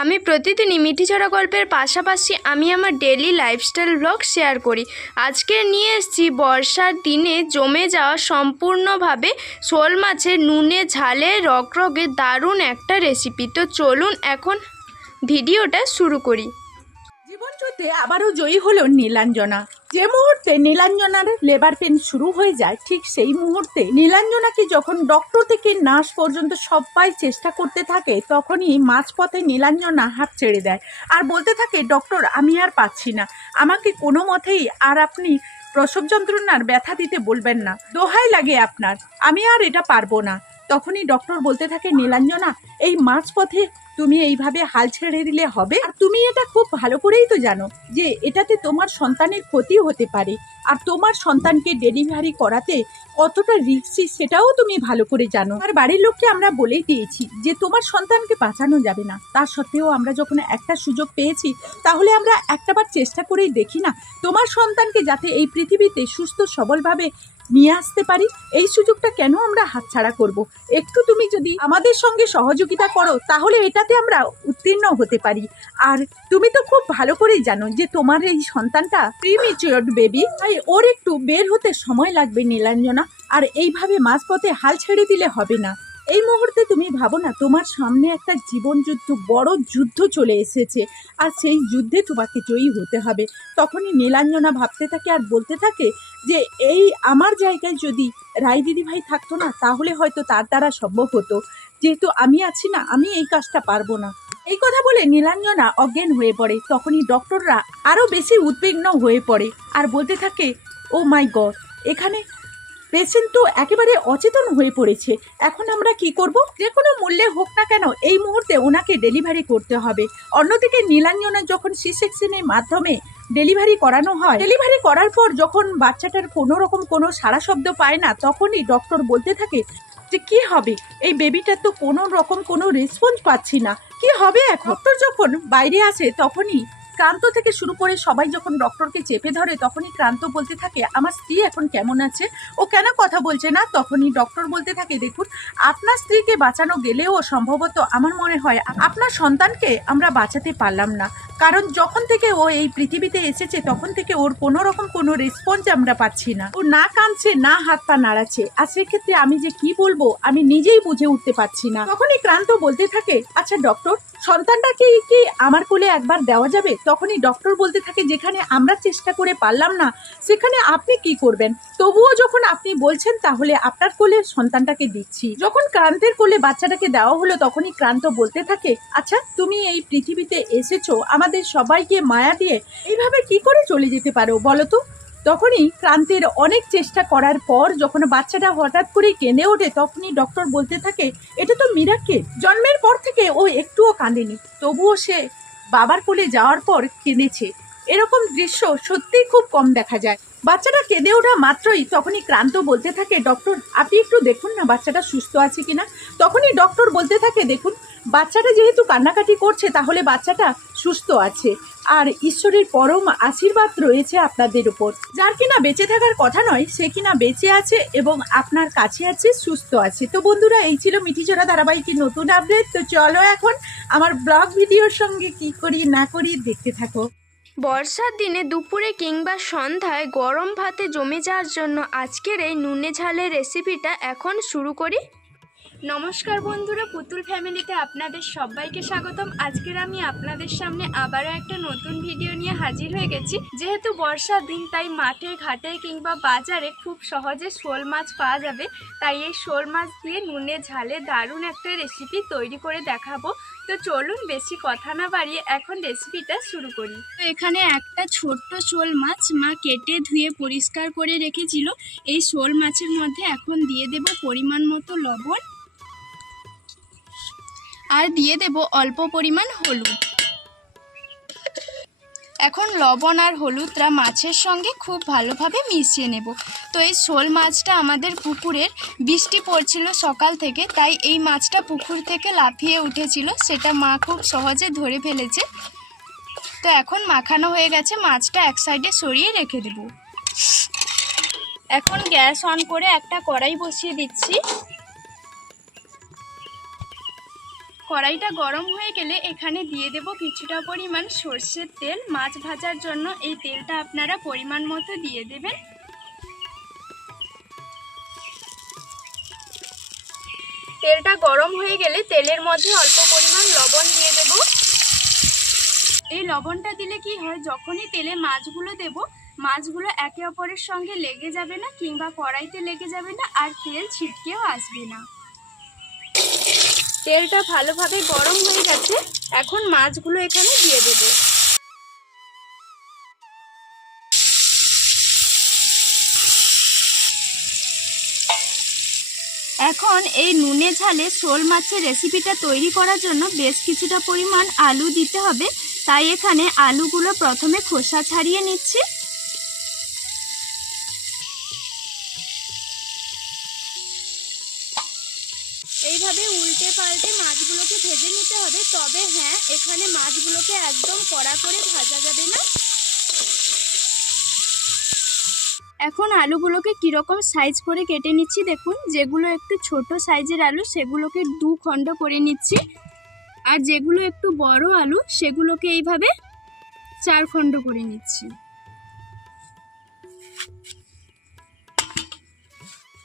আমি প্রতিদিনই মিঠিঝরা গল্পের পাশাপাশি আমি আমার ডেলি লাইফস্টাইল ব্লগ শেয়ার করি। আজকে নিয়ে এসেছি বর্ষার দিনে জমে যাওয়া সম্পূর্ণভাবে শোল মাছের নুনে ঝালে রকরকে দারুণ একটা রেসিপি তো চলুন এখন ভিডিওটা শুরু করি। জীবনযুদ্ধে আবারও জয়ী হলো নীলাঞ্জনা। যে মুহূর্তে নীলাঞ্জনার লেবার পেন শুরু হয়ে যায়, ঠিক সেই মুহূর্তে নীলাঞ্জনাকে যখন ডক্টর থেকে নার্স পর্যন্ত সবাই চেষ্টা করতে থাকে, তখনই মাঝপথে নীলাঞ্জনা হাত ছেড়ে দেয়। আর বলতে থাকে ডক্টর আমি আর পাচ্ছি না। আমাকে কোনো মতেই আর আপনি প্রসব যন্ত্রণার ব্যথা দিতে বলবেন না। দোহাই লাগে আপনার। আমি আর এটা পারব না। তখনই ডক্টর বলতে থাকে, নীলাঞ্জনা, এই মাঝপথে তুমি এইভাবে হাল ছেড়ে দিলে হবে। আর তুমি এটা খুব ভালো করেই তো জানো যে এটাতে তোমার সন্তানের ক্ষতি হতে পারে। আর তোমার সন্তানকে ডেলিভারি করাতে কতটা রিক্সি সেটাও তুমি ভালো করে জানো। আর বাড়ির লোককে আমরা বলেই দিয়েছি যে তোমার সন্তানকে বাঁচানো যাবে না। তার সত্ত্বেও আমরা যখন একটা সুযোগ পেয়েছি, তাহলে আমরা একটাবার চেষ্টা করেই দেখি না তোমার সন্তানকে যাতে এই পৃথিবীতে সুস্থ সবলভাবে নিয়ে আসতে পারি? এই সুযোগটা কেন আমরা হাতছাড়া করব? একটু তুমি যদি আমাদের সঙ্গে সহযোগিতা করো, তাহলে এটাতে আমরা উত্তীর্ণ হতে পারি। আর তুমি তো খুব ভালো করেই জানো যে তোমার এই সন্তানটা প্রিমিচিওর্ড বেবি তাই ওর একটু বের হতে সময় লাগবে নীলাঞ্জনা। আর এইভাবে মাঝপথে হাল ছেড়ে দিলে হবে না। এই মুহূর্তে তুমি ভাবো না, তোমার সামনে একটা জীবন যুদ্ধ বড় যুদ্ধ চলে এসেছে আর সেই যুদ্ধে তোমাকে জয়ী হতে হবে। তখনই নীলাঞ্জনা ভাবতে থাকে আর বলতে থাকে যে, এই আমার জায়গায় যদি রায় দিদি ভাই থাকতো না, তাহলে হয়তো তার দ্বারা সম্ভব হতো। যেহেতু আমি আছি না, আমি এই কাজটা পারব না। এই কথা বলে নীলাঞ্জনা অজ্ঞান হয়ে পড়ে। তখনই ডক্টররা আরও বেশি উদ্বিগ্ন হয়ে পড়ে আর বলতে থাকে, ও মাই গড, এখানে পেশেন্ট তো একেবারে অচেতন হয়ে পড়েছে। এখন আমরা কি করব? যে কোনো মূল্যে হোক না কেন, এই মুহূর্তে ওনাকে ডেলিভারি করতে হবে। অন্যদিকে নীলাঞ্জনা যখন সি সেকশনের মাধ্যমে ডেলিভারি করানো হয়, ডেলিভারি করার পর যখন বাচ্চাটার কোনো রকম কোনো সারা শব্দ পায় না, তখনই ডক্টর বলতে থাকে যে, কি হবে? এই বেবিটার তো কোনো রকম কোনো রেসপন্স পাচ্ছি না। কি হবে এখন? যখন বাইরে আসে, তখনই ক্রান্ত থেকে শুরু করে সবাই যখন ডক্টরকে চেপে ধরে, তখনই ক্রান্ত বলতে থাকে, আমার স্ত্রী এখন কেমন আছে? ও কেন কথা বলছে না? তখনই ডক্টর বলতে থাকে, দেখুন, আপনার স্ত্রীকে বাঁচানো গেলেও সম্ভবত আমার মনে হয় আপনার সন্তানকে আমরা বাঁচাতে পারলাম না। কারণ যখন থেকে ও এই পৃথিবীতে এসেছে, তখন থেকে ওর কোনো রকম কোনো রেসপন্স আমরা পাচ্ছি না। ও না কাঁদছে, না হাত পা নাড়াচ্ছে। আর সেক্ষেত্রে আমি যে কি বলব, আমি নিজেই বুঝে উঠতে পারছি না। তখনই ক্রান্ত বলতে থাকে আচ্ছা ডক্টর সন্তানটাকে কি আমার কোলে একবার দেওয়া যাবে? তখনই ডক্টর বলতে থাকে, যেখানে আমরা চেষ্টা করে পারলাম না, সেখানে আপনি কি করবেন? তবুও যখন আপনি বলছেন, তাহলে আপনার কোলে সন্তানটাকে দিচ্ছি। যখন ক্রান্তের কোলে বাচ্চাটাকে দেওয়া হলো, তখনই ক্রান্ত বলতে থাকে আচ্ছা তুমি এই পৃথিবীতে এসেছ, আমাদের সবাইকে মায়া দিয়ে, এইভাবে কি করে চলে যেতে পারো বলো তো? তখনই ক্রান্তির অনেক চেষ্টা করার পর যখন বাচ্চাটা হঠাৎ করে কেঁদে ওঠে, তখনই ডক্টর বলতে থাকে, এটা তো মীরাকে জন্মের পর থেকে ও একটুও কাঁদেনি। তবুও সে বাবার কোলে যাওয়ার পর কেঁদেছে। এরকম দৃশ্য সত্যিই খুব কম দেখা যায়। বাচ্চাটা কেঁদে ওঠা মাত্রই তখনই ক্রান্ত বলতে থাকে, ডক্টর, আপনি একটু দেখুন না বাচ্চাটা সুস্থ আছে কিনা? তখনই ডক্টর বলতে থাকে, দেখুন, বাচ্চাটা যেহেতু কান্নাকাটি করছে, তাহলে বাচ্চাটা সুস্থ আছে। আর ঈশ্বরের পরম আশীর্বাদ রয়েছে আপনাদের উপর। যার কিনা বেঁচে থাকার কথা নয়, সে কিনা বেঁচে আছে এবং আপনার কাছে আছে, সুস্থ আছে। তো বন্ধুরা, এই ছিল মিঠিচড়া ধারাবাহিকের নতুন আপডেট তো চলো এখন আমার ব্লগ ভিডিওর সঙ্গে কি করি, না করি দেখতে থাকো। বর্ষার দিনে দুপুরে কিংবা সন্ধ্যায় গরম ভাতে জমে যাওয়ার জন্য আজকের এই নুনে ঝালের রেসিপিটা এখন শুরু করি। নমস্কার বন্ধুরা, পুতুল ফ্যামিলিতে আপনাদের সবাইকে স্বাগতম। আজকের আমি আপনাদের সামনে আবারও একটা নতুন ভিডিও নিয়ে হাজির হয়ে গেছি। যেহেতু বর্ষার দিন, তাই মাঠে, ঘাটে কিংবা বাজারে খুব সহজে শোল মাছ পাওয়া যাবে। তাই এই শোল মাছ দিয়ে নুনে ঝালে দারুণ একটা রেসিপি তৈরি করে দেখাবো। তো চলুন বেশি কথা না বাড়িয়ে এখন রেসিপিটা শুরু করি। তো এখানে একটা ছোট্ট শোল মাছ মা কেটে ধুয়ে পরিষ্কার করে রেখেছিল। এই শোল মাছের মধ্যে এখন দিয়ে দেব পরিমাণ মতো লবণ আর দিয়ে দেব অল্প পরিমাণ হলুদ। এখন লবণ আর হলুদটা মাছের সঙ্গে খুব ভালোভাবে মিশিয়ে নেব। তো এই শোল মাছটা আমাদের পুকুরের বৃষ্টি পড়ছিল সকাল থেকে, তাই এই মাছটা পুকুর থেকে লাফিয়ে উঠেছিল। সেটা মা খুব সহজে ধরে ফেলেছে। তো এখন মাখানো হয়ে গেছে, মাছটা এক সাইডে সরিয়ে রেখে দেব। এখন গ্যাস অন করে একটা কড়াই বসিয়ে দিচ্ছি। কড়াইটা গরম হয়ে গেলে এখানে দিয়ে দেব কিছুটা পরিমাণ সর্ষের তেল। মাছ ভাজার জন্য এই তেলটা আপনারা পরিমাণ মতো দিয়ে দেবেন। তেলটা গরম হয়ে গেলে তেলের মধ্যে অল্প পরিমাণ লবণ দিয়ে দেব। এই লবণটা দিলে কি হয়, যখনই তেলে মাছগুলো দেব, মাছগুলো একে অপরের সঙ্গে লেগে যাবে না কিংবা কড়াইতে লেগে যাবে না, আর তেল ছিটকেও আসবে না। তেলটা ভালোভাবে গরম হয়ে গেছে, এখন মাছগুলো এখানে দিয়ে দেব। এখন এই নুনে ঝালে শোল মাছের রেসিপিটা তৈরি করার জন্য বেশ কিছুটা পরিমাণ আলু দিতে হবে। তাই এখানে আলুগুলো প্রথমে খোসা ছাড়িয়ে নিচ্ছি। এইভাবে উল্টে পাল্টে মাছগুলোকে ভেজে নিতে হবে। তবে হ্যাঁ এখানে মাছগুলোকে একদম কড়া করে ভাজা যাবে না। এখন আলুগুলোকে কীরকম সাইজ করে কেটে নিচ্ছি দেখুন। যেগুলো একটু ছোট সাইজের আলু, সেগুলোকে দু খণ্ড করে নিচ্ছি। আর যেগুলো একটু বড় আলু, সেগুলোকে এইভাবে চার খণ্ড করে নিচ্ছি।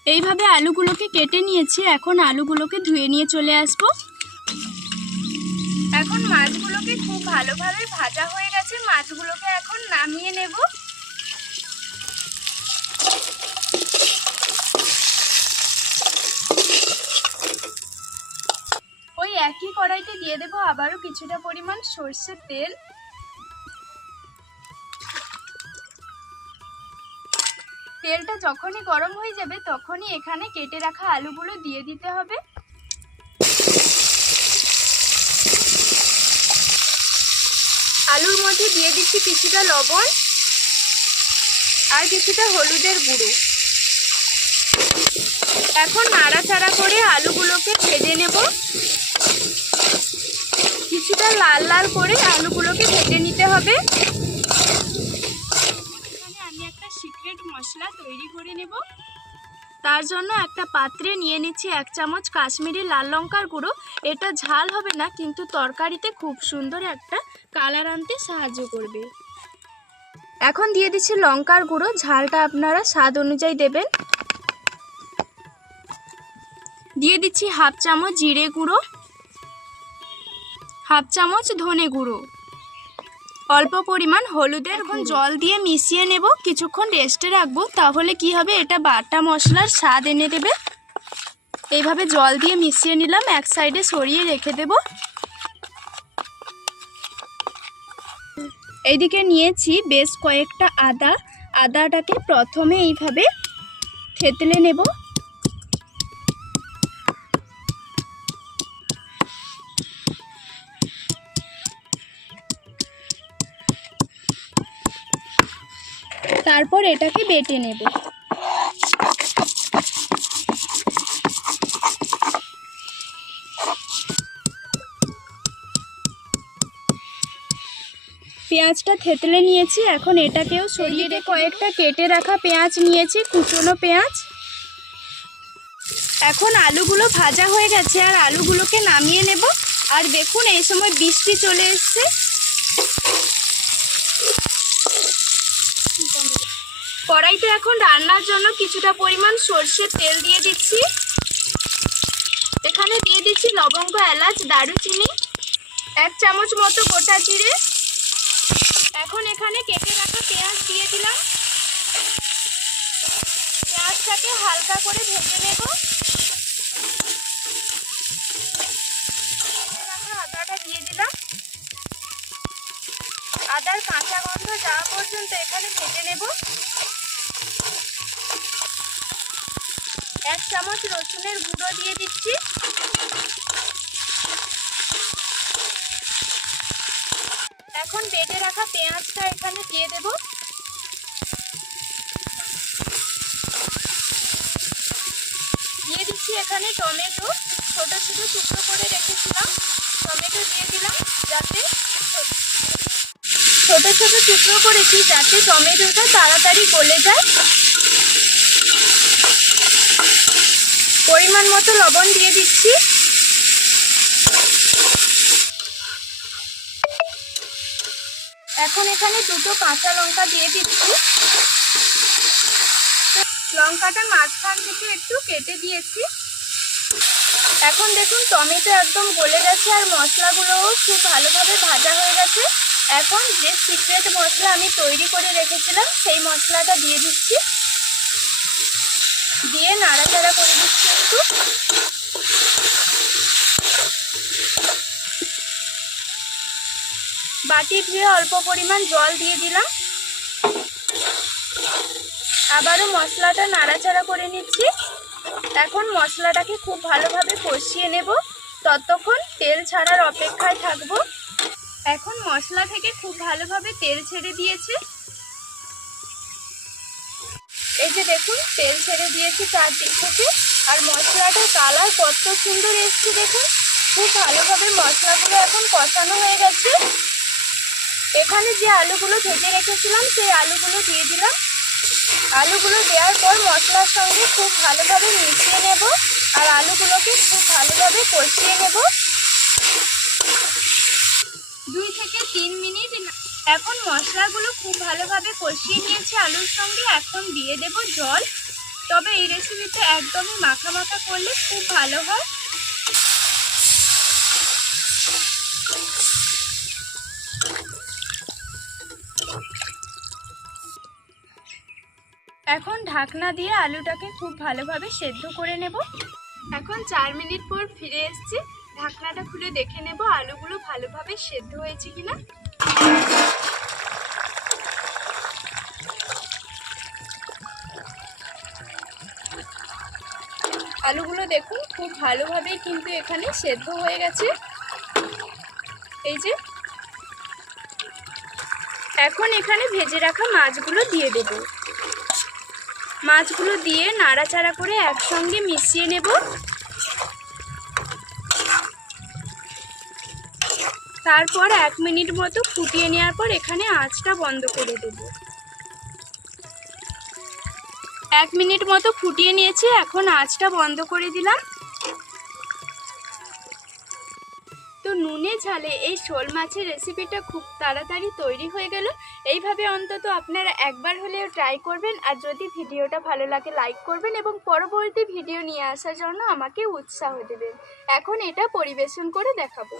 এইভাবে আলুগুলোকে কেটে নিয়েছি। এখন আলুগুলোকে ধুয়ে নিয়ে চলে আসব। এখন মাছগুলোকে খুব ভালোভাবে ভাজা হয়ে গেছে। মাছগুলোকে এখন নামিয়ে নেব। ওই একই কড়াইতে দিয়ে দেবো আবারও কিছুটা পরিমাণ সর্ষের তেল। তেলটা যখনই গরম হয়ে যাবে, তখনই এখানে কেটে রাখা আলুগুলো দিয়ে দিতে হবে। আলুর মধ্যে দিয়ে দিচ্ছি কিছুটা লবণ আর কিছুটা হলুদের গুঁড়ো। এখন নাড়াচাড়া করে আলুগুলোকে ভেজে নেব। কিছুটা লাল লাল করে আলুগুলোকে ভেজে নিতে হবে এখানে আমি একটা সিক্রেট মশলা তৈরি করে নেব। তার জন্য একটা পাত্রে নিয়ে নিচ্ছি এক চামচ কাশ্মীরি লাল লঙ্কার গুঁড়ো। এটা ঝাল হবে না, কিন্তু তরকারিতে খুব সুন্দর একটা কালার আনতে সাহায্য করবে। এখন দিয়ে দিচ্ছি লঙ্কার গুঁড়ো, ঝালটা আপনারা স্বাদ অনুযায়ী দেবেন। দিয়ে দিচ্ছি হাফ চামচ জিরে গুঁড়ো, হাফ চামচ ধনে গুঁড়ো। অল্প পরিমাণ হলুদের এখন জল দিয়ে মিশিয়ে নেব। কিছুক্ষণ রেস্টে রাখব। তাহলে কি হবে? এটা বাটা মশলার স্বাদ এনে দেবে। এইভাবে জল দিয়ে মিশিয়ে নিলাম। এক সাইডে সরিয়ে রেখে দেব। এইদিকে নিয়েছি বেশ কয়েকটা আদা। আদাটাকে প্রথমে এইভাবে থেতলে নেব তারপর এটাকে বেটে নেবে। পেঁয়াজটা থেতলে নিয়েছি, এখন এটাকেও রেখে কয়েকটা কেটে রাখা পেঁয়াজ নিয়েছি, কুচনো পেঁয়াজ। এখন আলুগুলো ভাজা হয়ে গেছে, আর আলুগুলোকে নামিয়ে নেব। আর দেখুন, এই সময় বৃষ্টি চলে এসছে। কড়াইতে এখন রান্নার জন্য কিছুটা পরিমাণ সর্ষের তেল দিয়ে দিচ্ছি। এখানে দিয়ে দিচ্ছি লবঙ্গ, এলাচ, দারুচিনি, এক চামচ মতো গোটা জিরে। এখন এখানে কেটে রাখা পেঁয়াজ দিয়ে দিলাম। পেঁয়াজটাকে হালকা করে ভেজে নেব। রাখা আদাটা দিয়ে দিলাম। আদার কাঁচা গন্ধ যাওয়া পর্যন্ত এখানে ভেজে নেব। এক চামচ রসুনের গুঁড়ো দিয়ে দিচ্ছি। এখন বেটে রাখা পেঁয়াজটা এখানে দিয়ে দেব। দিয়ে দিচ্ছি এখানে টমেটো। ছোটো ছোটো টুকরো করে রেখেছিলাম। টমেটো দিয়ে দিলাম যাতে ছোটো ছোটো টুকরো করেছি যাতে টমেটোটা তাড়াতাড়ি গলে যায়। পরিমাণ মতো লবণ দিয়ে দিচ্ছি। এখন এখানে দুটো কাঁচা লঙ্কা দিয়ে দিচ্ছি। লঙ্কাটা মাঝখান থেকে একটু কেটে দিয়েছি। এখন দেখুন, টমেটো একদম গলে গেছে আর মশলাগুলোও খুব ভালোভাবে ভাজা হয়ে গেছে। এখন যে সিক্রেট মশলা আমি তৈরি করে রেখেছিলাম, সেই মশলাটা দিয়ে দিচ্ছি। দিয়ে নাড়াচাড়া করে দিচ্ছি একটু। বাটি ধুয়ে অল্প পরিমাণ জল দিয়ে দিলাম। আবারও মশলাটা নাড়াচাড়া করে নিচ্ছি। এখন মশলাটাকে খুব ভালোভাবে কষিয়ে নেব। ততক্ষণ তেল ছাড়ার অপেক্ষায় থাকব। এখন মশলা থেকে খুব ভালোভাবে তেল ছেড়ে দিয়েছে। এই যে দেখুন, তেল ছেড়ে দিয়েছি চারদিক থেকে আর মশলাটার কালার কত সুন্দর এসছে দেখুন। খুব ভালোভাবে মশলাগুলো এখন কষানো হয়ে গেছে। এখানে যে আলুগুলো ভেজে রেখেছিলাম, সেই আলুগুলো দিয়ে দিলাম। আলুগুলো দেওয়ার পর মশলার সঙ্গে খুব ভালোভাবে মিশিয়ে নেব আর আলুগুলোকে খুব ভালোভাবে কষিয়ে নেব। দুই থেকে তিন মিনিট এখন মশলাগুলো খুব ভালোভাবে কষিয়ে নিয়েছি আলুর সঙ্গে, এখন দিয়ে দেব জল। তবে এই রেসিপিতে একদমই মাখা মাখা করলে খুব ভালো হয়। এখন ঢাকনা দিয়ে আলুটাকে খুব ভালোভাবে সেদ্ধ করে নেব। এখন চার মিনিট পর ফিরে এসেছি। ঢাকনাটা খুলে দেখে নেব আলুগুলো ভালোভাবে সেদ্ধ হয়েছে কিনা। আলুগুলো দেখুন, খুব ভালোভাবেই কিন্তু এখানে সেদ্ধ হয়ে গেছে। এই যে, এখন এখানে ভেজে রাখা মাছগুলো দিয়ে দেবো। মাছগুলো দিয়ে নাড়াচাড়া করে একসঙ্গে মিশিয়ে নেব। তারপর এক মিনিট মতো ফুটিয়ে নেওয়ার পর এখানে আঁচটা বন্ধ করে দেব। এক মিনিট মতো ফুটিয়ে নিয়েছি, এখন আঁচটা বন্ধ করে দিলাম। তো নুনে ঝালে এই শোল মাছের রেসিপিটা খুব তাড়াতাড়ি তৈরি হয়ে গেল। এইভাবে অন্তত আপনারা একবার হলেও ট্রাই করবেন, আর যদি ভিডিওটা ভালো লাগে, লাইক করবেন এবং পরবর্তী ভিডিও নিয়ে আসার জন্য আমাকে উৎসাহ দেবেন। এখন এটা পরিবেশন করে দেখাবো।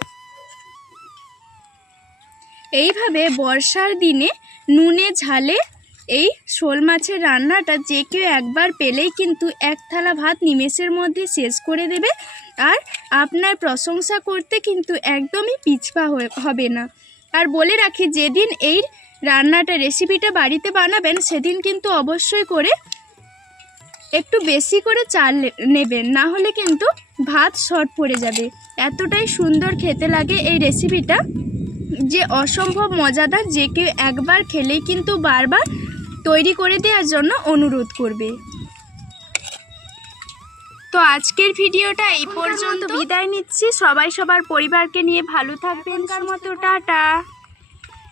এইভাবে বর্ষার দিনে নুনে ঝালে এই শোল মাছের রান্নাটা যে কেউ একবার পেলেই কিন্তু এক থালা ভাত নিমেষের মধ্যে শেষ করে দেবে আর আপনার প্রশংসা করতে কিন্তু একদমই পিছপা হবে না। আর বলে রাখি, যেদিন এই রান্নাটা রেসিপিটা বাড়িতে বানাবেন, সেদিন কিন্তু অবশ্যই করে একটু বেশি করে চাল নেবেন, না হলে কিন্তু ভাত শর্ট পড়ে যাবে। এতটাই সুন্দর খেতে লাগে এই রেসিপিটা যে অসম্ভব মজাদার যে কেউ একবার খেলেই কিন্তু বারবার তৈরি করে দেওয়ার জন্য অনুরোধ করবে। তো আজকের ভিডিওটা এই পর্যন্ত। বিদায় নিচ্ছি। সবাই সবার পরিবারকে নিয়ে ভালো থাকবেন। কার মতো টাটা।